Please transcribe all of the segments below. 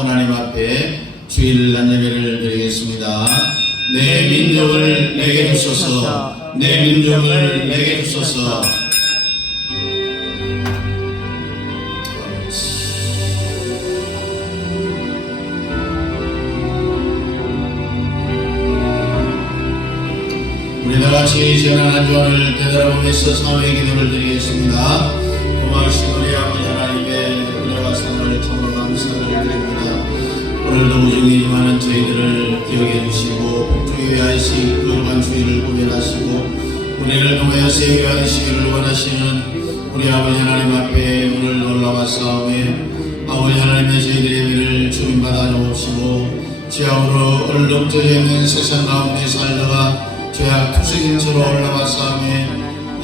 하나님 앞에 주일 난 예배를 드리겠습니다. 내 민족을 내게 주소서, 내 민족을 내게 주소서. 우리 다같이 지난 한 주간을 되돌아보면서 사모의 기도를 드리겠습니다. 고마우신 우리 아버지 하나님께 은혜와 사랑을 참으로 감사를 드립니다. 오늘도 우중이 많은 저희들을 기억해 주시고 복주기 위하신 거룩한 주일을 구별하시고 우리를 통하여 세계 하시기를 원하시는 우리 아버지 하나님 앞에 오늘 올라왔사오매 아버지 하나님의 저희들의 예배를 주님받아 주옵시고 죄악으로 얼룩져져 있는 세상 가운데 살다가 죄악 투생인처로 올라왔사오매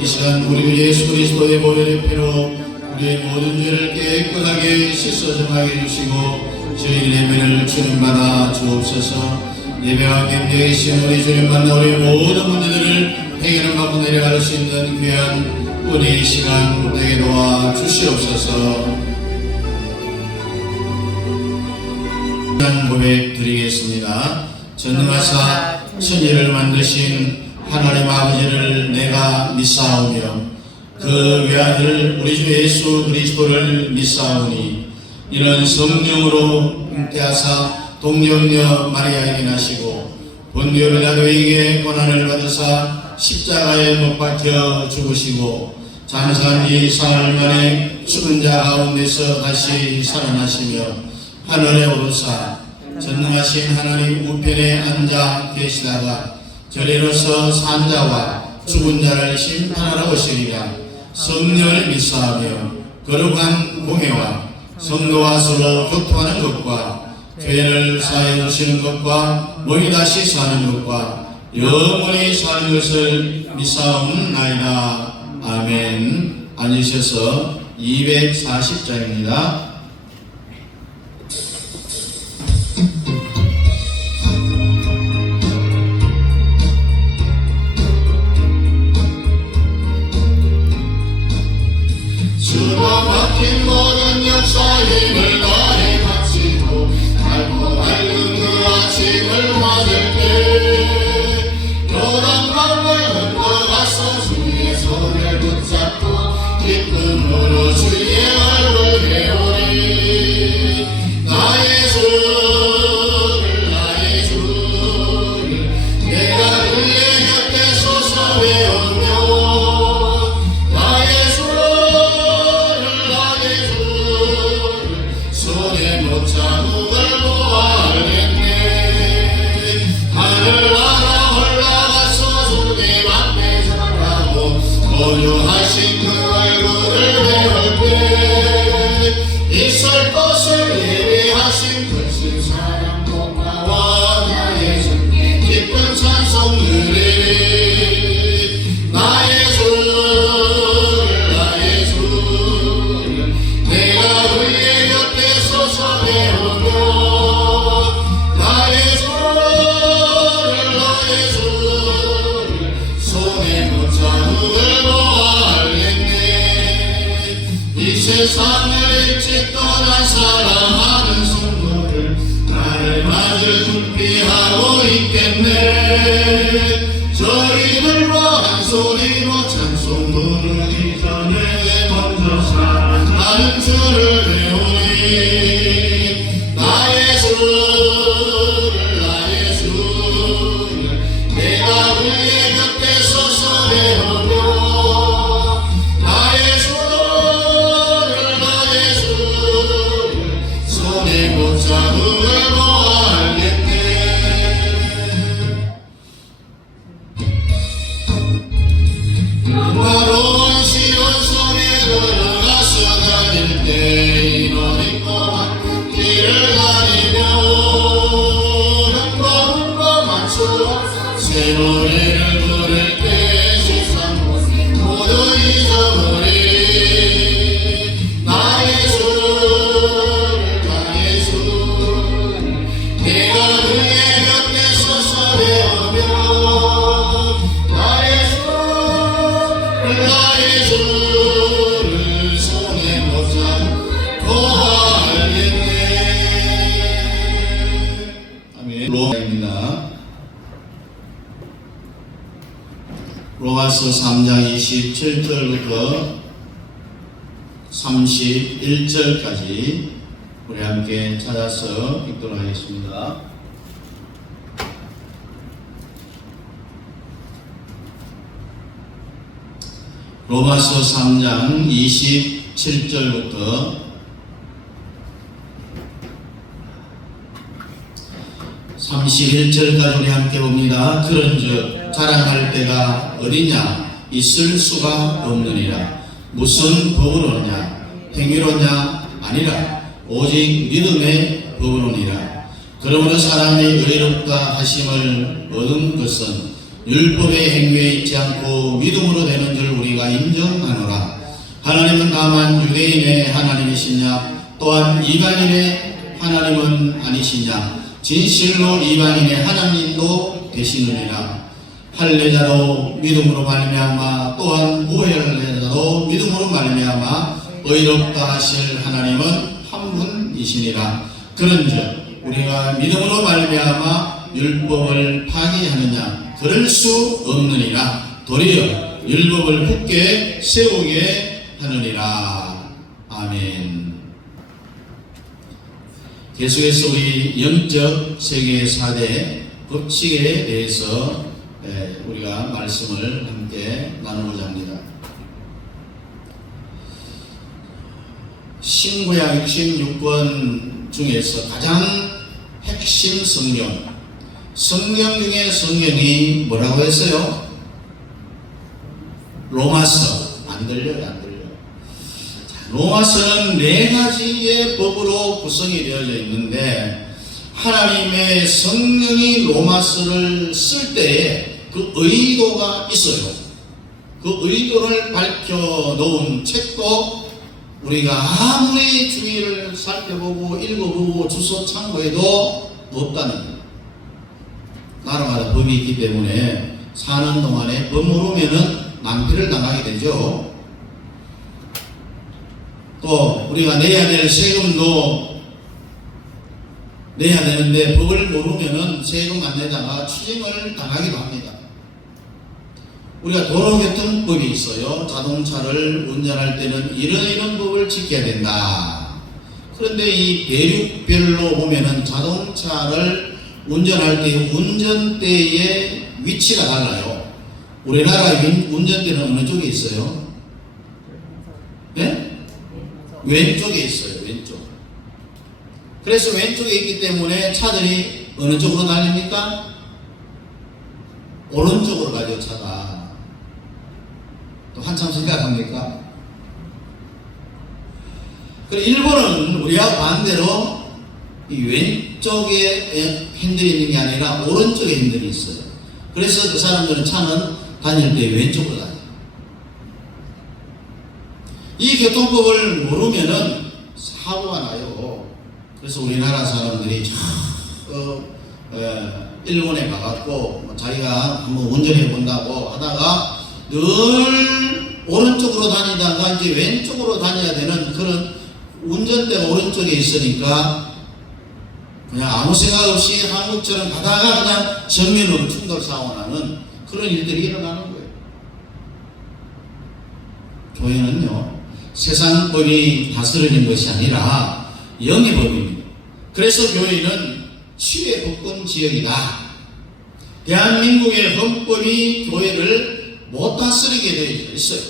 이 시간 우리 예수 그리스도의 보혈의 피로 우리의 모든 죄를 깨끗하게 씻어 정하게 해주시고 저희 예배를 주님받아 주옵소서. 예배와 겸비하신 우리 주님 만나 우리 모든 문제들을 해결을 받고 내려갈 수 있는 귀한 우리 시간 되게 도와 주시옵소서. 고백 드리겠습니다. 전능하사 천지를 만드신 하나님 아버지를 내가 믿사오며 그 외아들 우리 주 예수 그리스도를 믿사오니 이는 성령으로 잉태하사 동정녀 마리아에게 나시고 본디오 빌라도에게 고난을 받으사 십자가에 못 박혀 죽으시고 장사한 지 사흘 만에 죽은 자 가운데서 다시 살아나시며 하늘에 오르사 전능하신 하나님 우편에 앉아 계시다가 저리로서 산 자와 죽은 자를 심판하러 오시리라. 성령을 믿사하며 거룩한 공회와 성도와 서로 교통하는 것과 죄를 사해 주시는 것과 몸이 다시 사는 것과 영원히 사는 것을 믿사옵나이다. 아멘. 앉으셔서 240장입니다. 막힌 모든 역사 힘을 다해 바치고 달고 밝은 그 아침을 맞을 때 요단강을 건너가서 주의 손을 붙잡고 기쁨으로 주의 얼굴 배우리. 나의 주를 내가 그의 곁에 서서 외우며 손에 못잡음을 보아알겠네. 하늘나라 올라가서 주님 앞에 절하고 거주하신 그 얼굴을 배울 때 있을 것을 예비하신 크신 사랑 복화와 나의 주께 기쁜 찬송 드리리. 나의 주를 내가 그의 곁에 서서 배우며 나의 주를 손에 못잡음을 보아알겠네. 이 세상을 일찍 떠난 사랑하는 성도를 나를 맞을 준비하고 있겠네. 저희들과 한 소리로 찬송 부르기 전에 먼저 사랑하는 주를 배우리. 나의 주를 내가 그의 곁에 서서 배우며 나의 주를 손에 못잡음을 보아알겠네. 바로 시온 성에 들어가서 다닐 때 이노 입고 길을 다니며 흠거 맞춰 새 노래를 부를 때 세상 모두 잊어버리. 나의 주를 내가 그의 곁에 서서 배우며 나의 주를 손에 못잡고 알겠네. 로마입니다. 로마서 3장 27절부터 31절까지 우리 함께 찾아서 읽도록 하겠습니다. 로마서 3장 27절부터 31절까지 우리 함께 봅니다. 그런즉 자랑할 때가 어디냐? 있을 수가 없느니라. 무슨 법으로냐? 행위로냐? 아니라 오직 믿음의 법으로니라. 그러므로 사람이 의롭다 하심을 얻은 것은 율법의 행위에 있지 않고 믿음으로 되는 줄 우리가 인정하노라. 하나님은 다만 유대인의 하나님이시냐? 또한 이방인의 하나님은 아니시냐? 진실로 이방인의 하나님도 되시느니라. 할례자로 믿음으로 말미암아 또한 무할례자로 믿음으로 말미암아 의롭다 하실 하나님은 한 분이시니라. 그런즉 우리가 믿음으로 말미암아 율법을 파기하느냐? 그럴 수 없느니라. 도리어 율법을 굳게 세우게 하느니라. 아멘. 계속해서 우리 영적 세계 4대 법칙에 대해서 우리가 말씀을 함께 나누고자 합니다. 신구약 66권 중에서 가장 핵심 성경 중에 성경이 뭐라고 했어요? 로마서. 안 들려요. 로마서는 4가지의 법으로 구성이 되어져 있는데 하나님의 성령이 로마서를 쓸 때에 그 의도가 있어요. 그 의도를 밝혀놓은 책도 우리가 아무리 주의를 살펴보고 읽어보고 주소 참고해도 없다는 거예요. 나라마다 법이 있기 때문에 사는 동안에 법 모르면은 낭비를 당하게 되죠. 또 우리가 내야 될 세금도 내야 되는데 법을 모르면은 세금 안 내다가 추징을 당하기도 합니다. 우리가 도로교통법이 있어요. 자동차를 운전할 때는 이런 법을 지켜야 된다. 그런데 이 대륙별로 보면은 자동차를 운전할 때 운전대의 위치가 달라요. 우리나라 운전대는 어느 쪽에 있어요? 네? 왼쪽에 있어요. 왼쪽. 그래서 왼쪽에 있기 때문에 차들이 어느 쪽으로 달립니까? 오른쪽으로 가죠. 차가. 또 한참 생각합니까? 그리고 일본은 우리하고 반대로 이 왼쪽에 핸들이 있는 게 아니라 오른쪽에 핸들이 있어요. 그래서 그 사람들은 차는 다닐 때 왼쪽으로 다녀요. 이 교통법을 모르면은 사고가 나요. 그래서 우리나라 사람들이 일본에 가갖고 자기가 한번 운전해 본다고 하다가 늘 오른쪽으로 다니다가 이제 왼쪽으로 다녀야 되는 그런 운전대가 오른쪽에 있으니까 그냥 아무 생각 없이 한국처럼 가다가 그냥 정면으로 충돌 사고 나는 그런 일들이 일어나는 거예요. 교회는요, 세상 법이 다스리는 것이 아니라 영의 법입니다. 그래서 교회는 치유의 법권 지역이다. 대한민국의 헌법이 교회를 못 다스리게 되어 있어요.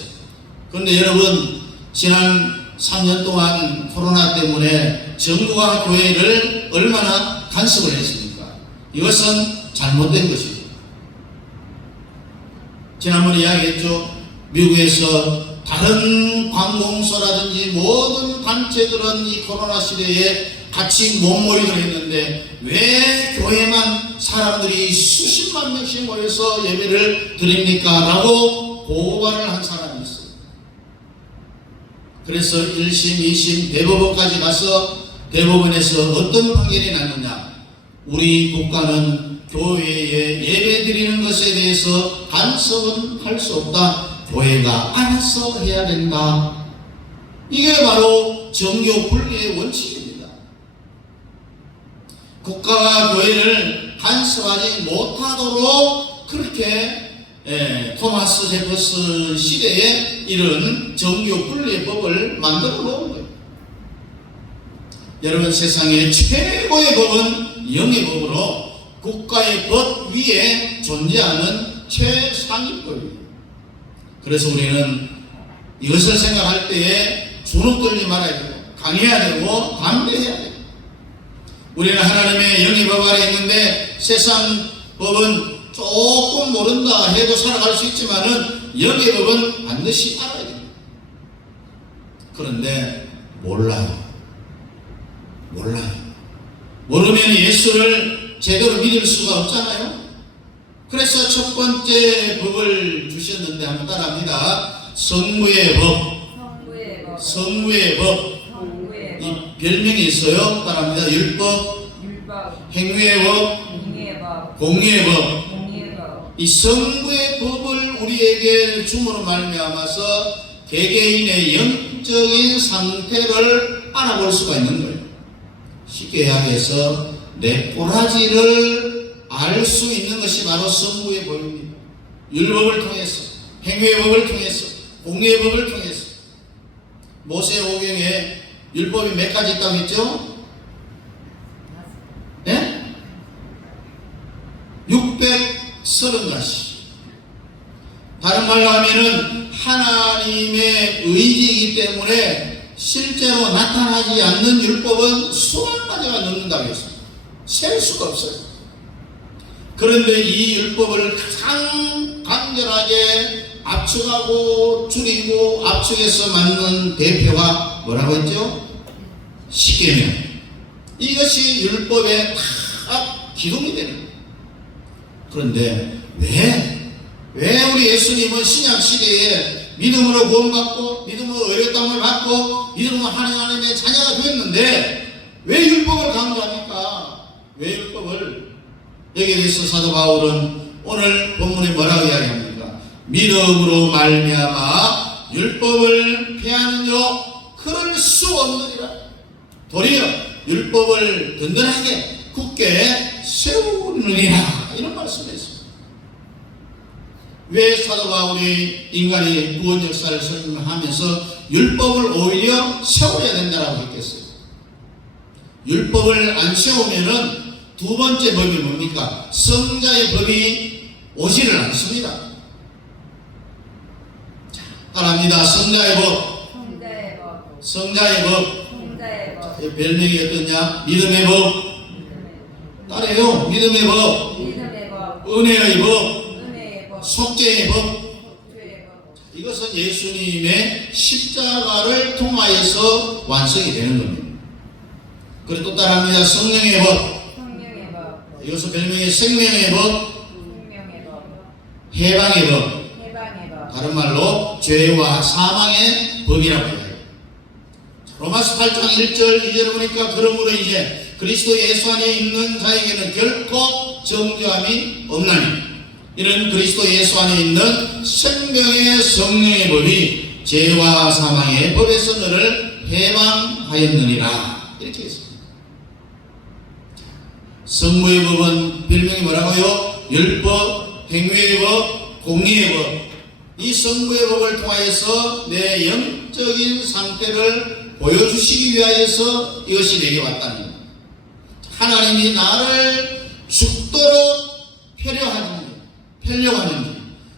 그런데 여러분, 지난 3년 동안 코로나 때문에 정부가 교회를 얼마나 간섭을 했습니까? 이것은 잘못된 것입니다. 지난번에 이야기했죠. 미국에서 다른 관공서라든지 모든 단체들은 이 코로나 시대에 같이 몸모임을 했는데 왜 교회만 사람들이 수십만 명씩 모여서 예배를 드립니까? 라고 고발을 한 사람이 있어요. 그래서 1심, 2심, 대법원까지 가서 대법원에서 어떤 판결이 났느냐? 우리 국가는 교회에 예배 드리는 것에 대해서 간섭은 할 수 없다. 교회가 알아서 해야 된다. 이게 바로 정교 분리의 원칙입니다. 국가와 교회를 간섭하지 못하도록 그렇게 토마스 제퍼슨 시대에 이런 정교 분리의 법을 만들어 놓은 거예요. 여러분, 세상의 최고의 법은 영의 법으로 국가의 법 위에 존재하는 최상위 법이에요. 그래서 우리는 이것을 생각할 때에 주눅 들지 말아야 되고 강해야 되고 담대해야 돼요. 우리는 하나님의 영의 법 아래 있는데 세상 법은 조금 모른다 해도 살아갈 수 있지만은 영의 법은 반드시 알아야 됩니다. 그런데 몰라요. 모르면 예수를 제대로 믿을 수가 없잖아요. 그래서 첫 번째 법을 주셨는데 한번 따라합니다. 성부의 법. 이 별명이 있어요. 따라합니다. 율법, 행위의 법, 공의의 법. 이 성부의 법을 우리에게 줌으로 말미암아서 개개인의 영적인 상태를 알아볼 수가 있는 거예요. 쉽게 이야기해서 내 꼬라지를 알 수 있는 것이 바로 성부의 법입니다. 율법을 통해서, 행위의 법을 통해서, 공의의 법을 통해서. 모세오경에 율법이 몇 가지 있다고 했죠? 네? 630가지. 다른 말로 하면은 하나님의 의지이기 때문에 실제로 나타나지 않는 율법은 수만 가지가 넘는다고 했습니다. 셀 수가 없어요. 그런데 이 율법을 가장 간결하게 압축하고 줄이고 압축해서 만든 대표가 뭐라고 했죠? 십계명. 이것이 율법의 다 기둥이 되는 거예요. 그런데 왜 우리 예수님은 신약 시대에 믿음으로 구원받고 믿음으로 의롭다함을 받고 믿음으로 하나님의 자녀가 되었는데 왜 율법을 강조합니까? 왜 율법을? 여기에 대해서 사도 바울은 오늘 본문에 뭐라고 이야기합니까? 믿음으로 말미암아 율법을 폐하는요 그럴 수 없느니라. 도리어 율법을 든든하게 굳게 세우느니라. 이런 말씀을 했습니다. 왜 사도 바울이 인간의 구원 역사를 설명하면서 율법을 오히려 세워야 된다고 했겠어요? 율법을 안 세우면은 두 번째 법이 뭡니까? 성자의 법이 오지를 않습니다. 자, 따라합니다. 성자의 법. 성자의 법. 별명이 어떠냐? 믿음의 법. 따라해요. 믿음의 법. 은혜의 법. 속죄의 법. 이것은 예수님의 십자가를 통하여서 완성이 되는 겁니다. 그리고 또 따라합니다. 성령의 법. 이것은 별명의 생명의 법, 해방의 법. 다른 말로 죄와 사망의 법이라고 해요. 로마서 8장 1절 2절을 보니까 그러므로 이제 그리스도 예수 안에 있는 자에게는 결코 정죄함이 없나니 이런 그리스도 예수 안에 있는 생명의 성령의 법이 죄와 사망의 법에서 너를 해방하였느니라. 이렇게 했습니다. 성부의 법은 별명이 뭐라고요? 율법, 행위의 법, 공의의 법. 이 성부의 법을 통하여서 내 영적인 상태를 보여주시기 위하여서 이것이 내게 왔다는 겁니다. 하나님이 나를 죽도록 펴려고 하는지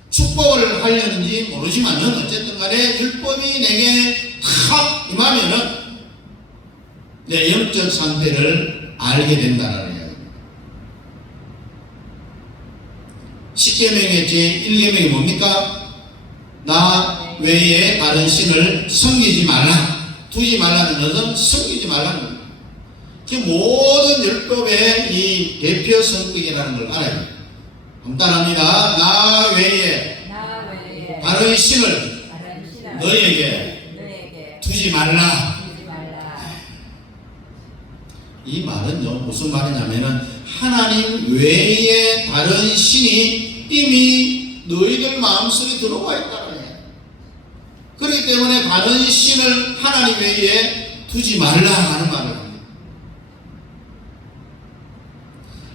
축복을 하려는지 모르지만은 어쨌든 간에 율법이 내게 탁 임하면은 내 영적 상태를 알게 된다는 거예요. 십계명의 제1계명이 뭡니까? 나 외에 다른 신을 섬기지 말라. 두지 말라는 것은 섬기지 말라는 겁니다. 모든 율법의 이 대표 성격이라는 걸 알아야 돼요. 따라합니다. 나 외에 다른 신을 너희에게 두지 말라. 이 말은요 무슨 말이냐면은 하나님 외에 다른 신이 이미 너희들 마음속에 들어와 있다는 거예요. 그렇기 때문에 다른 신을 하나님 외에 두지 말라 하는 말을 합니다.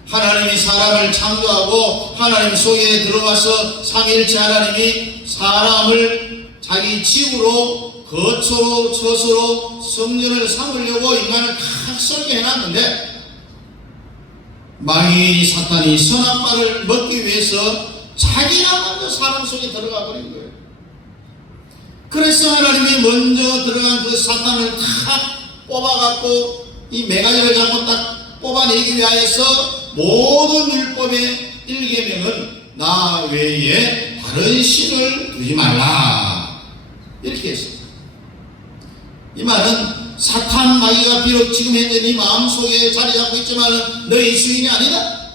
하나님이 사람을 창조하고 하나님 속에 들어와서 삼위일체 하나님이 사람을 자기 집으로 거처로 처소로 성전을 삼으려고 인간을 다 설계해놨는데 마귀 사탄이 선악과를 먹기 위해서 자기가 먼저 사람 속에 들어가 버린 거예요. 그래서 하나님이 먼저 들어간 그 사탄을 다 뽑아갖고 이 메가지를 잡고 딱 뽑아내기 위하여서 모든 율법의 1계명은 나 외에 다른 신을 두지 말라 이렇게 했습니다. 이 말은 사탄 마귀가 비록 지금 현재 네 마음속에 자리 잡고 있지만 너희 주인이 아니다.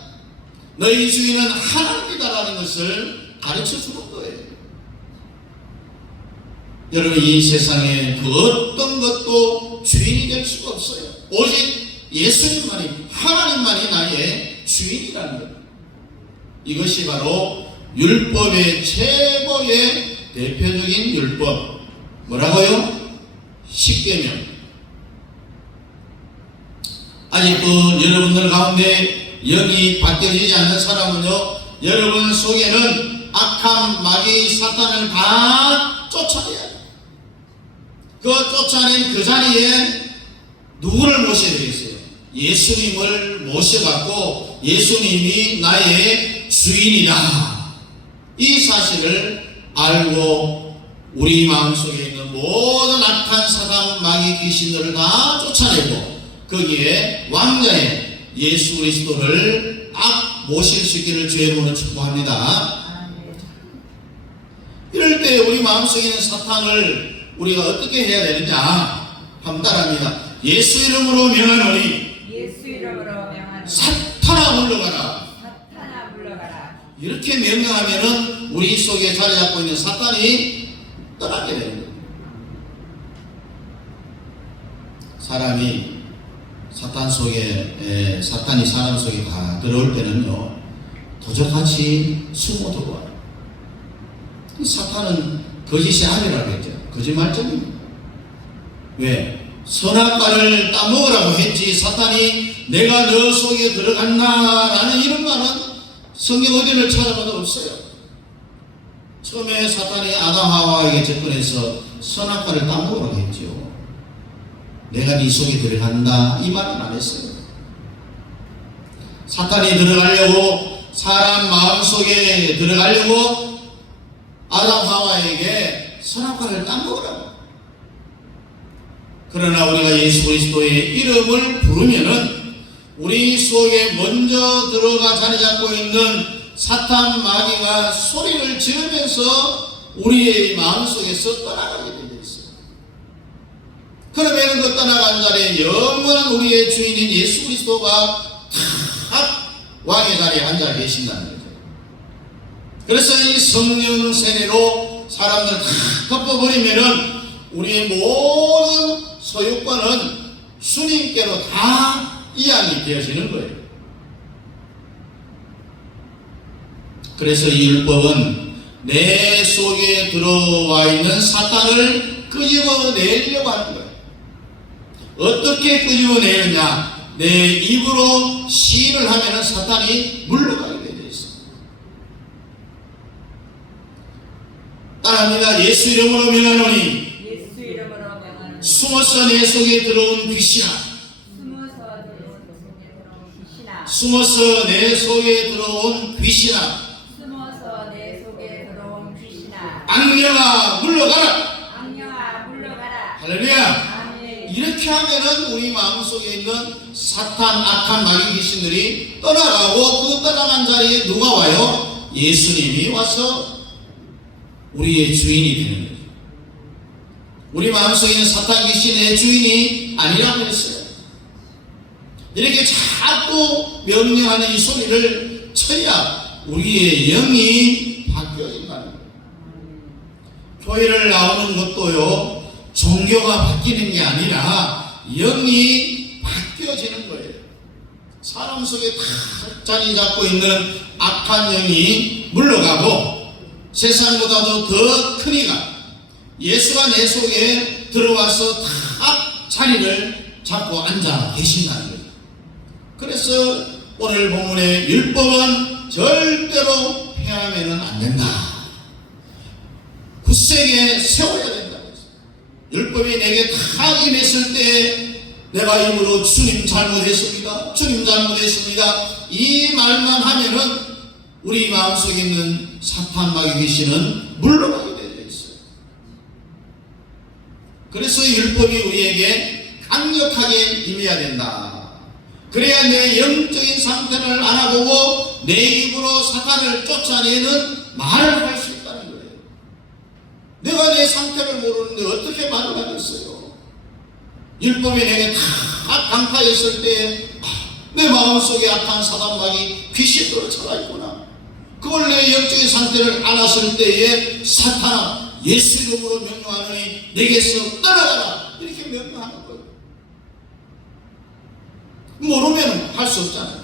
너희 주인은 하나님이다라는 것을 가르쳐 주는 거예요. 여러분 이 세상에 그 어떤 것도 주인이 될 수가 없어요. 오직 예수님만이 하나님만이 나의 주인이라는 것. 이것이 바로 율법의 최고의 대표적인 율법 뭐라고요? 10계명. 아직 여러분들 가운데 영이 바뀌어지지 않는 사람은요, 여러분 속에는 악한 마귀 사탄을 다 쫓아내야 돼요. 그 쫓아낸 그 자리에 누구를 모셔야 되겠어요? 예수님을 모셔갖고 예수님이 나의 주인이다 이 사실을 알고 우리 마음속에 있는 모든 악한 사단 마귀 귀신들을 다 쫓아내고 거기에 왕자의 예수 그리스도를 딱 모실 수 있기를 주의 이름으로 축복합니다. 이럴 때 우리 마음속에 있는 사탄을 우리가 어떻게 해야 되느냐 한번 따라합니다. 예수 이름으로 명하노니 사탄아 물러가라. 이렇게 명령하면은 우리 속에 자리 잡고 있는 사탄이 떠나게 되는 거예요. 사람이 사탄 속에 사탄이 사람 속에 다 들어올 때는요 도적같이 숨어 들어와요. 사탄은 거짓의 아내라고 했죠. 거짓말쟁입니다. 왜? 선악과를 따먹으라고 했지 사탄이 내가 너 속에 들어갔나 라는 이런 말은 성경 어디를 찾아봐도 없어요. 처음에 사탄이 아담 하와에게 접근해서 선악과를 따먹으라고 했죠. 내가 네 속에 들어간다 이 말은 안 했어요. 사탄이 들어가려고 사람 마음속에 들어가려고 아담 하와에게 선악과를 따먹으라고. 그러나 우리가 예수 그리스도의 이름을 부르면은 우리 속에 먼저 들어가 자리 잡고 있는 사탄 마귀가 소리를 지르면서 우리의 마음속에서 떠나가게 되어 있어요. 그러면 그 떠나간 자리에 영원한 우리의 주인인 예수 그리스도가 탁 왕의 자리에 앉아 계신다는 거죠. 그래서 이 성령 세례로 사람들을 다 덮어버리면은 우리의 모든 소유권은 주님께로 다 이양이 되어지는 거예요. 그래서 이 율법은 내 속에 들어와 있는 사탄을 끄집어내려고 하는 거예요. 어떻게 끄집어내느냐? 내 입으로 시인을 하면은 사탄이 물러가게 되어 있습니다. 따라합니다. 예수 이름으로 명하노니 숨어서 내 속에 들어온 귀신아, 숨어서 내 속에 들어온 귀신아, 악령아 물러가라. 할렐루야. 이렇게 하면은 우리 마음속에 있는 사탄 악한 마귀 귀신들이 떠나가고 그 떠나간 자리에 누가 와요? 예수님이 와서 우리의 주인이 되는 거예요. 우리 마음속에 있는 사탄 귀신의 주인이 아니라고 했어요. 이렇게 자꾸 명령하는 이 소리를 쳐야 우리의 영이 바뀌어진다는 거예요. 교회를 나오는 것도요 종교가 바뀌는 게 아니라 영이 바뀌어지는 거예요. 사람 속에 다 자리 잡고 있는 악한 영이 물러가고 세상보다도 더 큰 이가 예수가 내 속에 들어와서 다 자리를 잡고 앉아 계신다는 거예요. 그래서 오늘 본문의 율법은 절대로 폐하면 안 된다. 굳세게 세워야 된다. 율법이 내게 다 임했을 때 내가 입으로 주님 잘못했습니다, 주님 잘못했습니다 이 말만 하면은 우리 마음속에 있는 사탄 마귀 귀신은 물러가게 되어 있어요. 그래서 율법이 우리에게 강력하게 임해야 된다. 그래야 내 영적인 상태를 알아보고 내 입으로 사탄을 쫓아내는 말을 할 수 있다는 거예요. 내가 내 상태를 모르는데 어떻게 말을 하겠어요? 율법이 내게 다 강타했을 때 내 마음속에 악한 사단 마귀 귀신으로 살아있구나. 그걸 내 영적인 상태를 알았을 때에 사탄아 예수 이름으로 명령하노니 내게서 떠나가라 이렇게 명령하는 거예요. 모르면 할 수 없잖아요.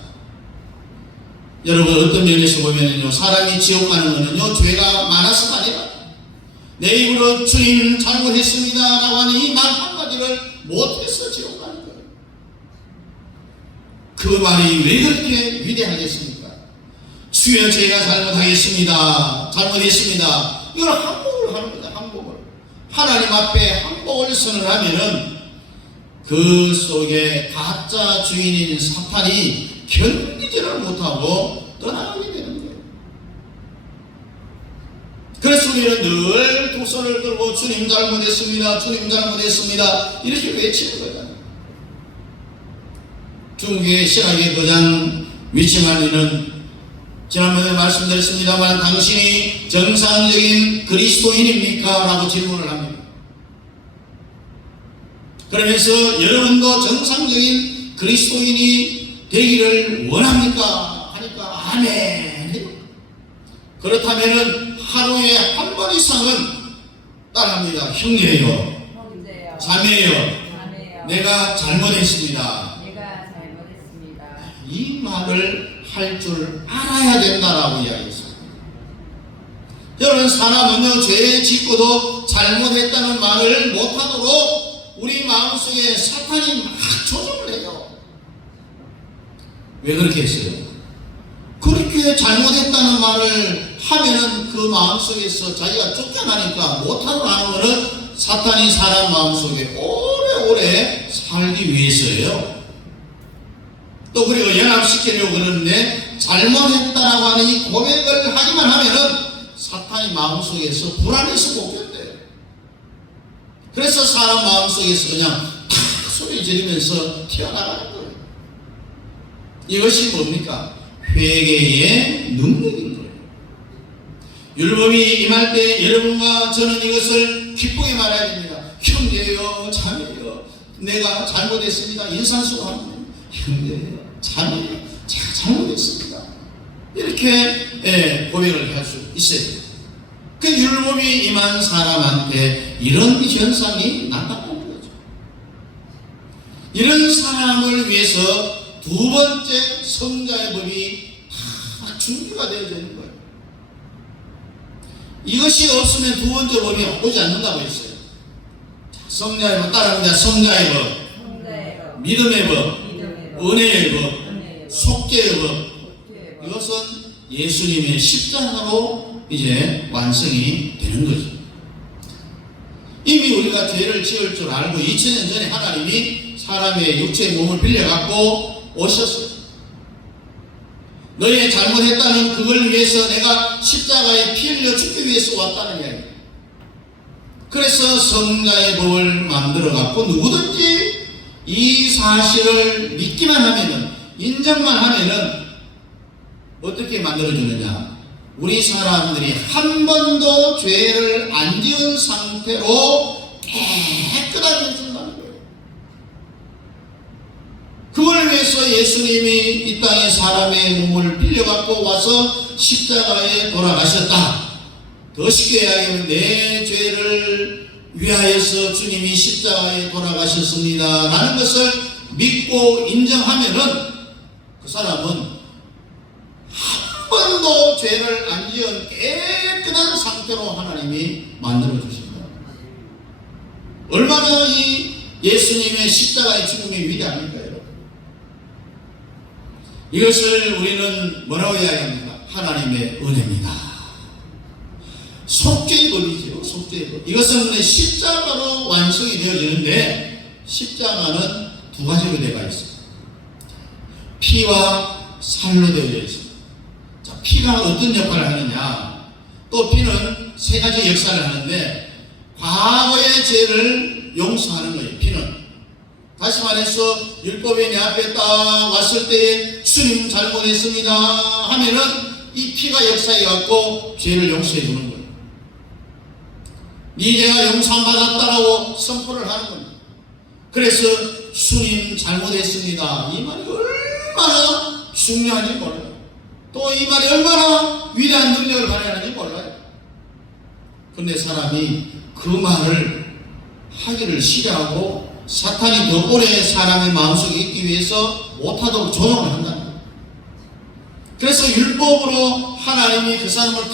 여러분 어떤 면에서 보면요, 사람이 지옥 가는 거는요 죄가 많아서가 아니라 내 입으로 주님 잘못했습니다 라고 하는 이 말 한마디를 못해서 지옥 가는 거예요. 그 말이 왜 그렇게 위대하겠습니까? 주여 제가 잘못했습니다 이걸 항복을 하는 거다. 항복을 하나님 앞에 항복을 선언하면은 그 속에 가짜 주인인 사탄이 견디지를 못하고 떠나가게 되는 거예요. 그래서 우리는 늘 두 손을 들고 주님 잘못했습니다, 주님 잘못했습니다 이렇게 외치는 거예요. 중국의 신학의 가장 위치한 이는 지난번에 말씀드렸습니다만 당신이 정상적인 그리스도인입니까? 라고 질문을 합니다. 그러면서 여러분도 정상적인 그리스도인이 되기를 원합니까? 하니까 아멘. 그렇다면 하루에 한 번 이상은 따라합니다. 형제요, 자매요, 내가 잘못했습니다. 이 말을 할 줄 알아야 된다라고 이야기했어요. 여러분 사람은요 죄 짓고도 잘못했다는 말을 못하도록 우리 마음속에 사탄이 막 조종을 해요. 왜 그렇게 했어요? 그렇게 잘못했다는 말을 하면은 그 마음속에서 자기가 쫓겨나니까 못하고 하는 거는 사탄이 사람 마음속에 오래오래 살기 위해서예요. 또 그리고 연합시키려고 그러는데 잘못했다라고 하는 이 고백을 하기만 하면은 사탄이 마음속에서 불안해서 못 견뎌요. 그래서 사람 마음속에서 그냥 탁 소리 지르면서 튀어나가는 거예요. 이것이 뭡니까? 회개의 능력인 거예요. 율법이 임할 때 여러분과 저는 이것을 기쁘게 말해야 됩니다. 형제여, 자매여, 내가 잘못했습니다. 인산수고합니다. 형제여, 자매여, 제가 잘못했습니다. 이렇게 고백을 할 수 있어요. 그 율법이 임한 사람한테 이런 현상이 나타나는 거죠. 이런 사람을 위해서 두 번째 성자의 법이 다 준비가 되어져 있는 거예요. 이것이 없으면 두 번째 법이 오지 않는다고 했어요. 성자의 법 따라합니다. 성자의 법, 믿음의 법, 은혜의 법, 속죄의 법. 이것은 예수님의 십자가로 이제 완성이 되는 거죠. 이미 우리가 죄를 지을 줄 알고 2000년 전에 하나님이 사람의 육체의 몸을 빌려갖고 오셨어요. 너의 잘못했다는 그걸 위해서 내가 십자가에 피 흘려 죽기 위해서 왔다는 이야기. 그래서 성자의 법을 만들어갖고 누구든지 이 사실을 믿기만 하면은, 인정만 하면은 어떻게 만들어주느냐? 우리 사람들이 한 번도 죄를 안 지은 상태로 깨끗하게 해준다는 거예요. 그걸 위해서 예수님이 이 땅에 사람의 몸을 빌려갖고 와서 십자가에 돌아가셨다. 더 쉽게 이야기하면 내 죄를 위하여서 주님이 십자가에 돌아가셨습니다 라는 것을 믿고 인정하면은 그 사람은 한 번도 죄를 안 지은 깨끗한 상태로 하나님이 만들어 주신다. 얼마나 이 예수님의 십자가의 죽음이 위대합니까? 여러분? 이것을 우리는 뭐라고 이야기합니까? 하나님의 은혜입니다. 속죄의 법이죠. 속죄의 법. 이것은 십자가로 완성이 되어지는데 십자가는 두 가지로 되어 있습니다. 피와 살로 되어져 있습니다. 자, 피가 어떤 역할을 하느냐? 또 피는 세 가지 역사를 하는데 과거의 죄를 용서하는 거예요. 피는. 다시 말해서 율법이 내 앞에 딱 왔을 때 주님 잘못했습니다 하면은 이 피가 역사해 갖고 죄를 용서해 주는 거예요. 네 죄가 용서받았다라고 선포를 하는 겁니다. 그래서 주님 잘못했습니다 이 말이 얼마나 중요한지 몰라요. 또 이 말이 얼마나 위대한 능력을 발휘하는지 몰라요. 근데 사람이 그 말을 하기를 싫어하고 사탄이 더 오래 사람의 마음속에 있기 위해서 못하도록 조종을 한다는 거예요. 그래서 율법으로 하나님이 그 사람을 다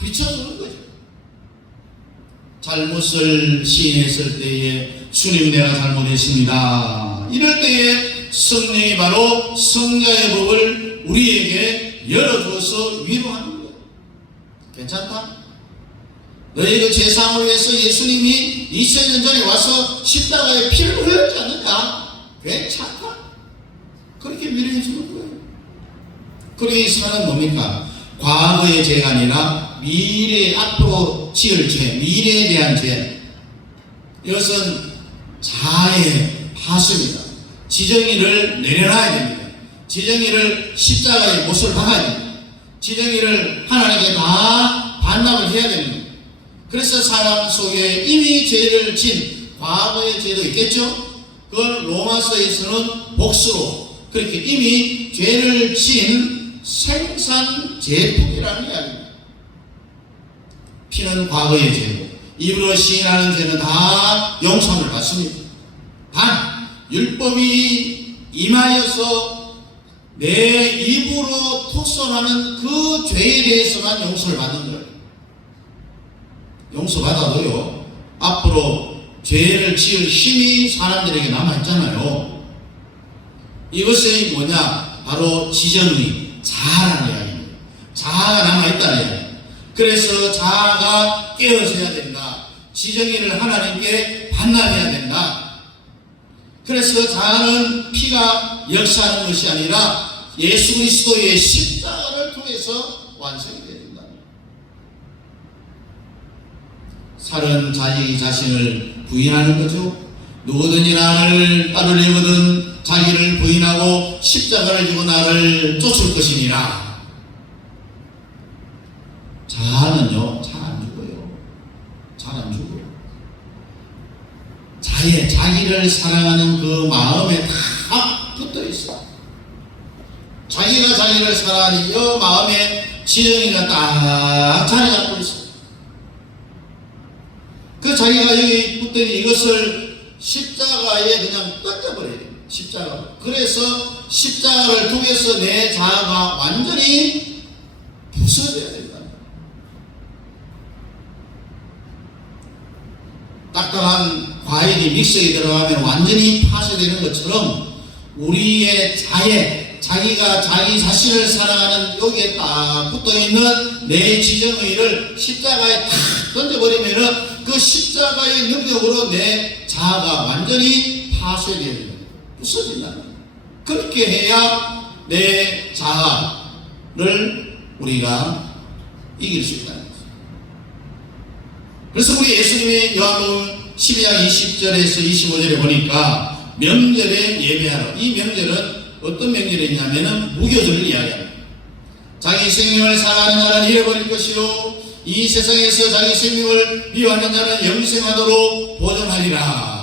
비춰주는 거죠. 잘못을 시인했을 때에 주님 내가 잘못했습니다 이럴 때에 성령이 바로 성자의 법을 우리에게 열어주어서 위로하는 거예요. 괜찮다? 너희 그 죄사함을 위해서 예수님이 2000년 전에 와서 십자가에 피를 흘렸지 않느냐? 괜찮다? 그렇게 위로해 주는 거예요. 그리고 이 사는 뭡니까? 과거의 죄가 아니라 미래 앞으로 지을 죄, 미래에 대한 죄. 이것은 자아의 파수입니다. 지정의를 내려놔야 됩니다. 지정의를 십자가의 못을 박아야 됩니다. 지정의를 하나님께 다 반납을 해야 됩니다. 그래서 사람 속에 이미 죄를 진 과거의 죄도 있겠죠. 그건 로마서에서는 복수로 그렇게 이미 죄를 진 생산 제품이라는 이야기입니다. 피는 과거의 죄고 입으로 시인하는 죄는 다 용서를 받습니다. 단 율법이 임하여서 내 입으로 투선하는 그 죄에 대해서만 용서를 받는 거예요. 용서받아도요 앞으로 죄를 지을 힘이 사람들에게 남아있잖아요. 이것이 뭐냐? 바로 지정의, 자아라는 이야기입니다. 자아가 남아있다는 이야기입니다. 그래서 자아가 깨어져야 된다. 지정의를 하나님께 반납해야 된다. 그래서 자아는 피가 역사하는 것이 아니라 예수 그리스도의 십자가를 통해서 완성이 됩니다. 살은 자기 자신을 부인하는 거죠. 누구든지 나를 따르려거든 자기를 부인하고 십자가를 지고 나를 쫓을 것이니라. 자아는요, 잘 안 죽어요. 잘 안 죽어요. 자기를 사랑하는 그 마음에 다 붙어 있어. 자기가 자기를 사랑하는 이 마음에 지정이가 딱 자리 잡고 있어. 그 자기가 여기 붙더니 이것을 십자가에 그냥 던져버려요. 십자가. 그래서 십자가를 통해서 내 자아가 완전히 부서져야 된다. 딱딱한 과일이 믹서에 들어가면 완전히 파쇄되는 것처럼 우리의 자기가 자기 자신을 사랑하는 여기에 딱 붙어있는 내 지정의를 십자가에 탁 던져버리면은 그 십자가의 능력으로 내 자아가 완전히 파쇄되어야 됩니다. 부서진다는 거예요. 그렇게 해야 내 자아를 우리가 이길 수 있다는 거죠. 그래서 우리 예수님의 요한복음 12장 20절에서 25절에 보니까 명절에 예배하라. 이 명절은 어떤 명절이냐면은 무교절을 이야기합니다. 자기 생명을 사랑하는 자는 잃어버릴 것이요 이 세상에서 자기 생명을 미워하는 자는 영생하도록 보존하리라.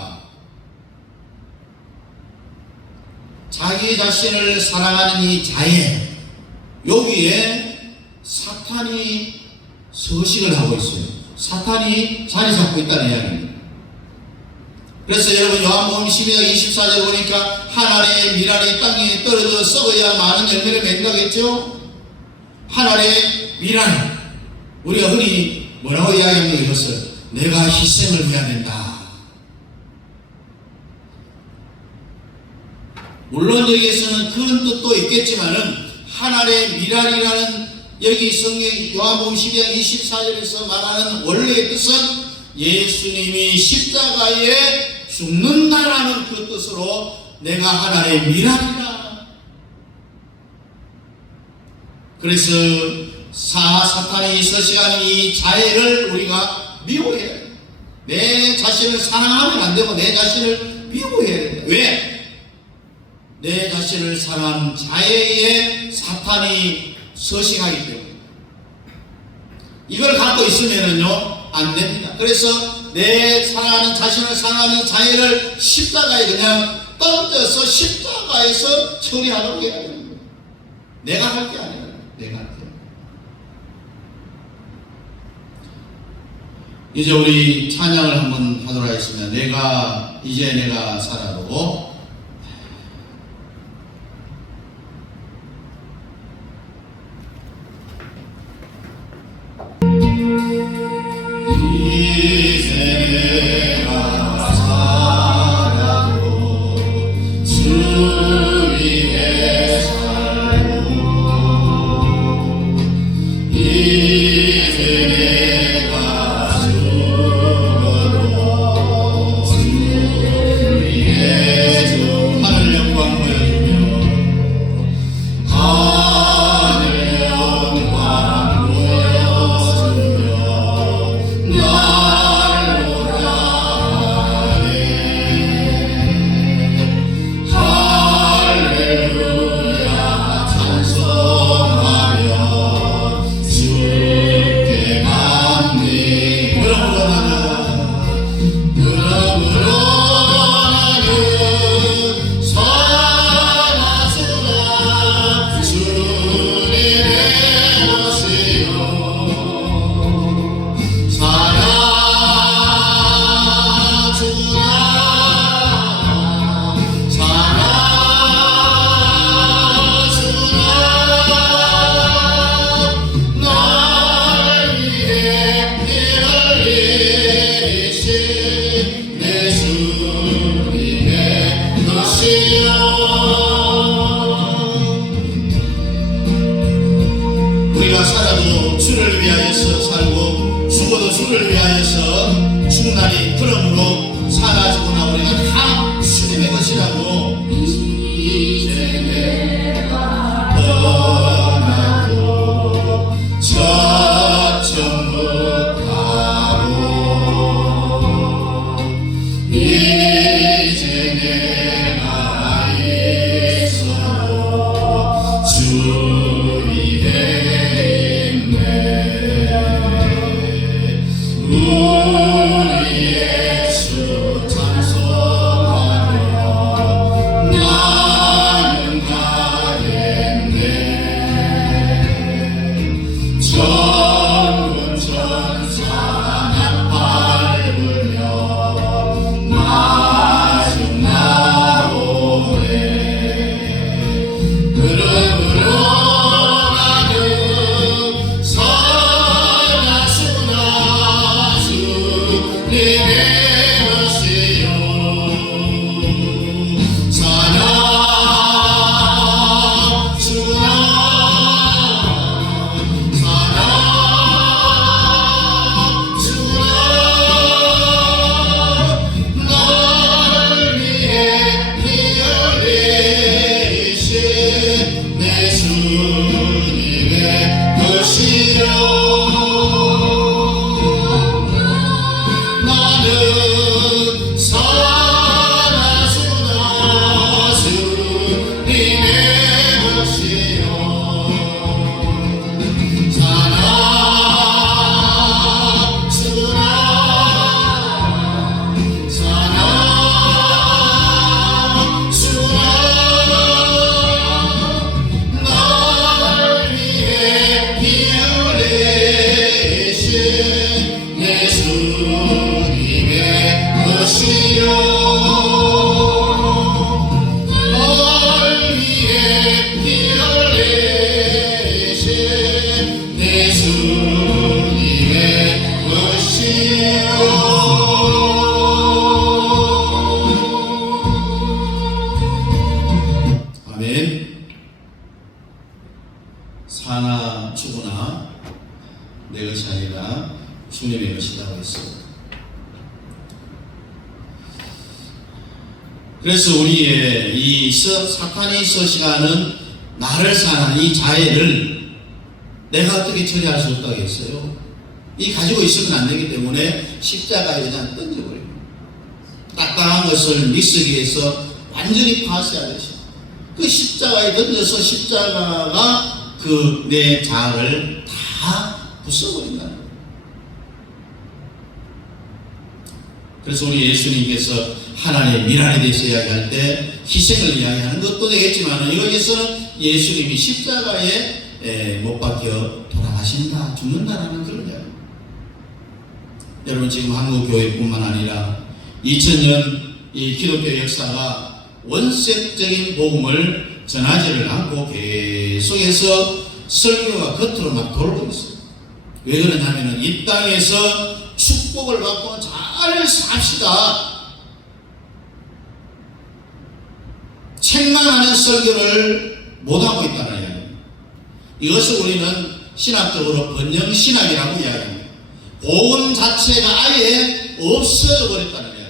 자기 자신을 사랑하는 이 자애, 여기에 사탄이 서식을 하고 있어요. 사탄이 자리 잡고 있다는 이야기입니다. 그래서 여러분 요한복음 12장 24절 보니까 하늘의 미랄이 땅에 떨어져 썩어야 많은 열매를 맺는다고 했죠. 하늘의 미랄, 우리가 흔히 뭐라고 이야기합니까? 이것을 내가 희생을 해야 된다. 물론 여기에서는 그런 뜻도 있겠지만은 하나님의 미랄이라는 여기 성경 요한복음 12장 24절에서 말하는 원래의 뜻은 예수님이 십자가에 죽는다라는 그 뜻으로 내가 하나님의 미랄이라. 그래서 사탄이 서식하는 이 자해를 우리가 미워해야 돼. 내 자신을 사랑하면 안 되고 내 자신을 미워해야 된다. 왜? 내 자신을 사랑하는 자해에 사탄이 서식하기 때문에 이걸 갖고 있으면은요 안 됩니다. 그래서 내 사랑하는 자신을 사랑하는 자해를 십자가에 그냥 던져서 십자가에서 처리하도록 해야 됩니다. 내가 할 게 아니라 내가 할 게. 이제 우리 찬양을 한번 하도록 하겠습니다. 이제 내가 살아도 이제 내가 살아도 주 위에 살고 이제 내가 죽어도 주 위에 하늘 영광 보여주며 하늘 영광 보여주며 날 오라네 할렐루야 찬송하며 주께 감히 그러므로 나는 선하수나 주님의 것이요 날 위해 피를 흘리신 내 주님의 것이요 우리가 살아도 주를 위하여서 살고 죽어도 주를 위하여서 죽나니 그러므로 살아주거나 우리가 다 주님의 것이라고. 이제 내가 떠나고 저 천국 가고 이제 내가 있어도 주 위에 있네 우리 예수 찬송하며 나는 가겠네 전군 전사 나팔 불며 마중 나오네 그러므로 나는 선하수나 주님의 것이요 날 위해 피 흘리신 내 주님의 것이요 나는 선하수나 주님의 것이요 날 사나 죽으나 내 것이 아니라 주님의 것이라고 했습니다. 그래서 우리의 이 사탄이 서식하는 나를 사는 이 자해를 내가 어떻게 처리할 수 없다고 했어요. 이 가지고 있으면 안 되기 때문에 십자가에 그냥 던져버립니다. 딱딱한 것을 믹서기에서 완전히 파쇄하듯이 그 십자가에 던져서 십자가가 그 내 자아를 다 부숴버린다는 거예요. 그래서 우리 예수님께서 하나님의 미랄에 대해서 이야기할 때 희생을 이야기하는 것도 되겠지만 여기서는 예수님이 십자가에 못 박혀 돌아가신다, 죽는다라는 그런 이야기. 여러분 지금 한국 교회뿐만 아니라 2000년 이 기독교 역사가 원색적인 복음을 전하지를 않고 계속해서 설교가 겉으로 막 돌고 있어요. 왜 그러냐면은 이 땅에서 축복을 받고 잘 삽시다. 책만 하는 설교를 못하고 있다는 이야기입니다. 이것을 우리는 신학적으로 번영신학이라고 이야기합니다. 복음 자체가 아예 없어져 버렸다는 이야기입니다.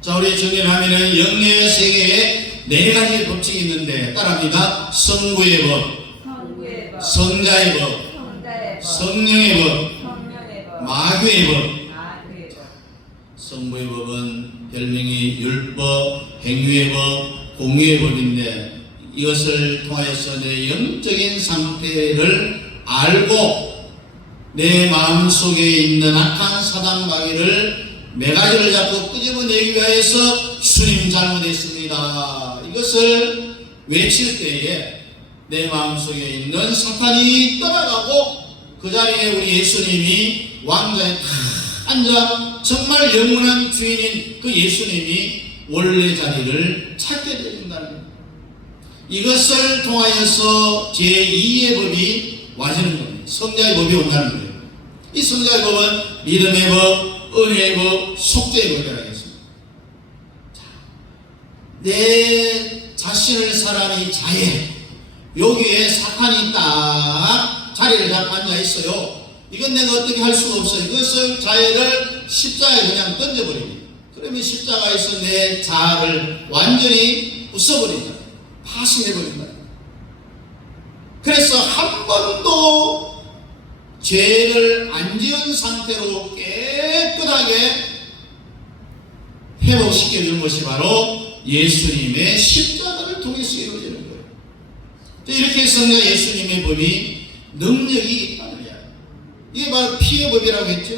자, 우리 정리하면은 영계 세계에 4가지 법칙이 있는데 따라합니다. 성부의 법, 성자의 법, 성령의 법, 마귀의 법. 성부의 법은 별명이 율법, 행위의 법, 공의의 법인데 이것을 통하여서 내 영적인 상태를 알고 내 마음속에 있는 악한 사단마귀를 매가지를 잡고 끄집어내기 위하여서 주님 잘못했습니다. 이것을 외칠 때에 내 마음속에 있는 사탄이 떠나가고 그 자리에 우리 예수님이 왕좌에 탁 앉아 정말 영원한 주인인 그 예수님이 원래 자리를 찾게 되는다는 거예요. 이것을 통하여서 제2의 법이 와지는 겁니다. 성자의 법이 온다는 거예요. 이 성자의 법은 믿음의 법, 은혜의 법, 속죄의 법이라고 했습니다. 내 자신을 사랑하는 이 자애, 여기에 사탄이 딱 자리를 잡고 앉아 있어요. 이건 내가 어떻게 할 수가 없어요. 그것을 자애를 십자가에 그냥 던져버립니다. 그러면 십자가에서 내 자아를 완전히 부숴버린다. 파손해버린다. 그래서 한 번도 죄를 안 지은 상태로 깨끗하게 회복시켜주는 것이 바로 예수님의 십자가를 통해서 이루어지는 거예요. 이렇게 성자 예수님의 법이 능력이 있다는 이야기. 이게 바로 피의 법이라고 했죠.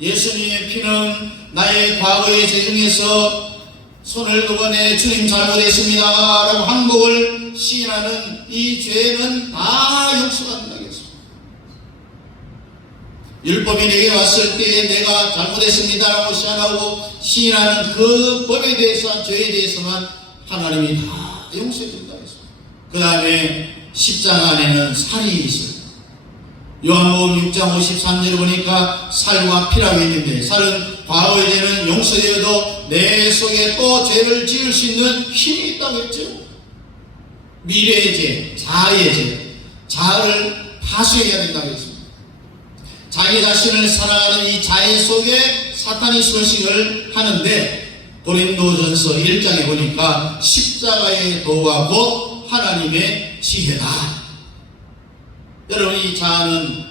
예수님의 피는 나의 과거의 죄 중에서 손을 그어내 주님 잘못했습니다 라고 항복을 시인하는 이 죄는 다 용서받는다고 했습니다. 율법이 내게 왔을 때에 내가 잘못했습니다 라고 시인하는 그 법에 대해서 죄에 대해서만 하나님이 다 용서해 준다고 했습니다. 그 다음에 십자가 안에는 살이 있어요. 요한복음 6장 53절을 보니까 살과 피라고 했는데 살은 과거의 죄는 용서되어도 내 속에 또 죄를 지을 수 있는 힘이 있다고 했죠. 미래의 죄, 자아의 죄, 자아를 파쇄해야 된다고 했습니다. 자기 자신을 사랑하는 이 자애 속에 사탄이 서식을 하는데 고린도전서 1장에 보니까 십자가의 도가 곧 하나님의 지혜다. 여러분 이 자아는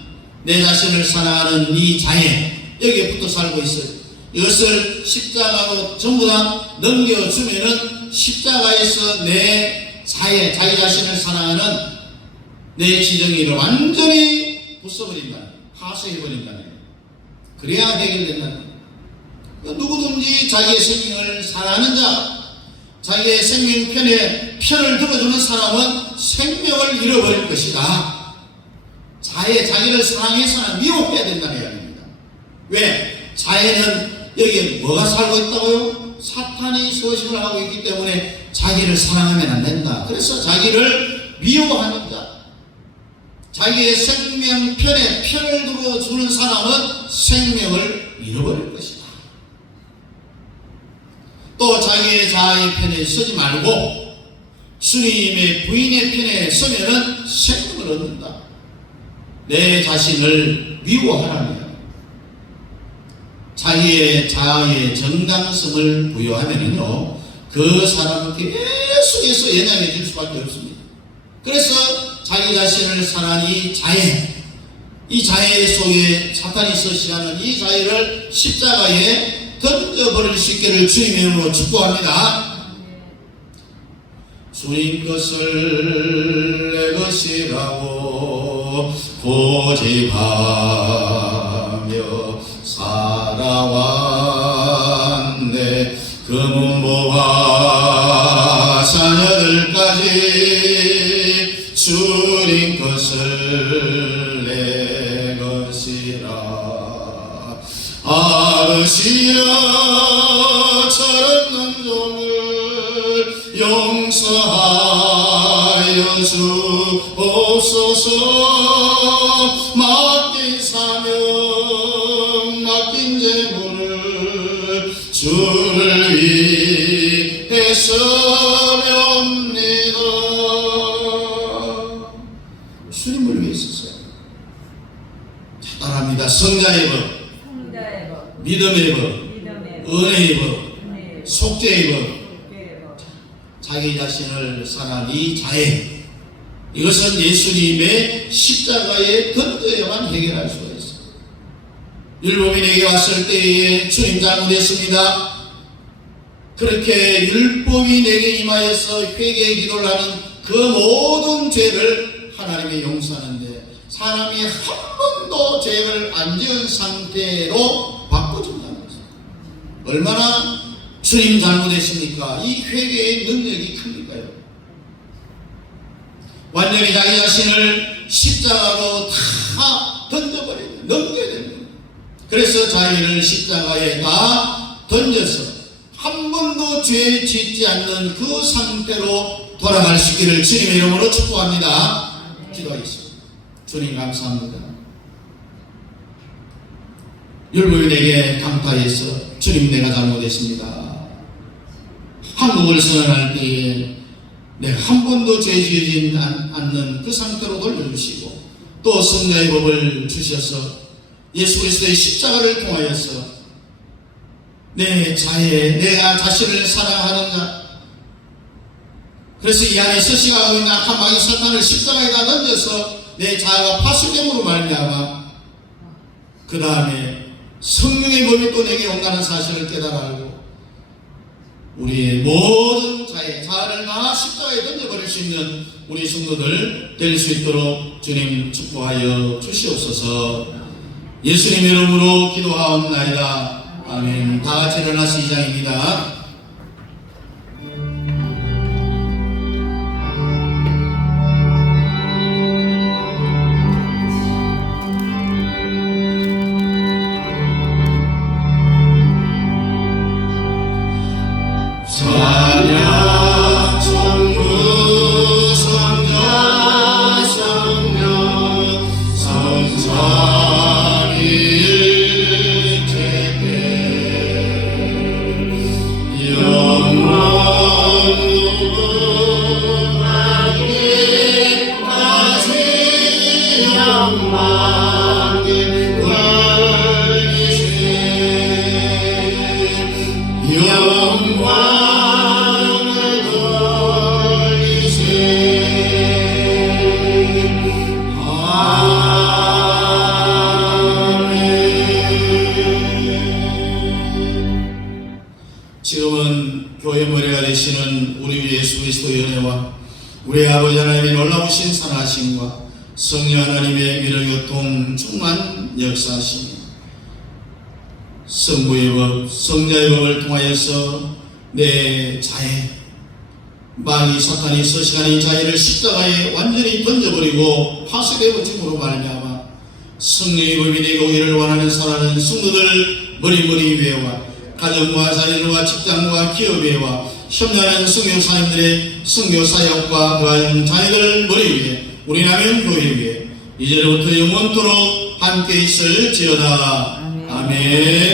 내 자신을 사랑하는 이 자애 여기에 붙어 살고 있어요. 이것을 십자가로 전부 다 넘겨주면은 십자가에서 내 자애, 자기 자신을 사랑하는 내 지정의를 완전히 부숴버린다. 파쇄해버린다. 그래야 해결된다. 누구든지 자기의 생명을 사랑하는 자, 자기의 생명편에 편을 들어주는 사람은 생명을 잃어버릴 것이다. 자기를 사랑해서는 미워해야 된다는 이야기입니다. 왜? 자애는 여기에 뭐가 살고 있다고요? 사탄이 서식을 하고 있기 때문에 자기를 사랑하면 안 된다. 그래서 자기를 미워하는 자, 자기의 생명편에 편을 들어주는 사람은 생명을 잃어버릴 것이다. 또 자기의 자아의 편에 서지 말고 주님의 부인의 편에 서면은 생명을 얻는다. 내 자신을 미워하라며 자기의 자아의 정당성을 부여하면은요, 그 사람은 계속해서 연약해질 수밖에 없습니다. 그래서 자기 자신을 사랑하니 자애, 이 자애 속에 사탄이 서시하는 이 자애를 십자가에 던져버릴 수 있기를 주님의 이름으로 축복합니다. 주님 것을 내 것이라고 고집하며 살아왔네. 그 문모와 자녀들까지 주님 것을 내 것이라. 아버지여, 철없는 종을 용서하여 주옵소서. 맡긴 사명, 맡긴 재물을 주를 위해서 렵니다. 주님을 위해서요. 따라합니다. 성자의 법, 믿음의 법, 은혜의 법, 속죄의 법. 자기 자신을 사랑하는 이 자애, 이것은 예수님의 십자가에 던져야만 해결할 수가 있어요. 율법인에게 왔을 때에 주님 잘못했습니다. 그렇게 율법이 내게 임하여서 회개의 기도를 하는 그 모든 죄를 하나님이 용서하는데, 사람이 한 번도 죄를 안 지은 상태로 바꿔준다는 것입니다. 얼마나 주님 잘못했습니까? 이 회개의 능력이 큽니까요? 완전히 자기 자신을 십자가로 다 던져버려야 돼요. 넘겨야 됩니다. 그래서 자기를 십자가에 다 던져서 한 번도 죄 짓지 않는 그 상태로 돌아갈 수 있기를 주님의 이름으로 축복합니다. 기도하겠습니다. 주님 감사합니다. 율법인에게 강타해서 주님 내가 잘못했습니다. 한국을 선언할 때에 내가 한 번도 죄 지지 않는 그 상태로 돌려주시고, 또 성자의 법을 주셔서 예수 그리스도의 십자가를 통하여서 내 자에 내가 자신을 사랑하는 자, 그래서 이 안에 서시가고 있는 악한 마귀 사탄을 십자가에다 던져서 내 자아가 파수됨으로 말미암아 그 다음에 성령의 법이 또 내게 온다는 사실을 깨달아 우리의 모든 자아를 다 십자가에 던져버릴 수 있는 우리 성도들 될 수 있도록 주님 축복하여 주시옵소서. 예수님 이름으로 기도하옵나이다. 아멘. 다 같이 일어나서 2장입니다. 지금은 교회 머리가 되시는 우리 예수 그리스도의 은혜와 우리 아버지 하나님의 놀라우신 선하심과 성령 하나님의 위로교통 충만 역사하시며 성부의 법, 성자의 법을 통하여서 내 자애, 마귀 사탄이 서시가는 자애를 십자가에 완전히 던져버리고 파쇄되어짐으로 말미암아 성령의 법이 내게 오기를 원하는 사랑하는 성도들 머리머리 위에와 가정과 자녀들과 직장과 기업에와 협력하는 선교사님들의 선교사역과 그한 자녀들 머리 위에 우리 남은 교회 위에 이제로부터 영원토록 함께 있을지어다. 아멘.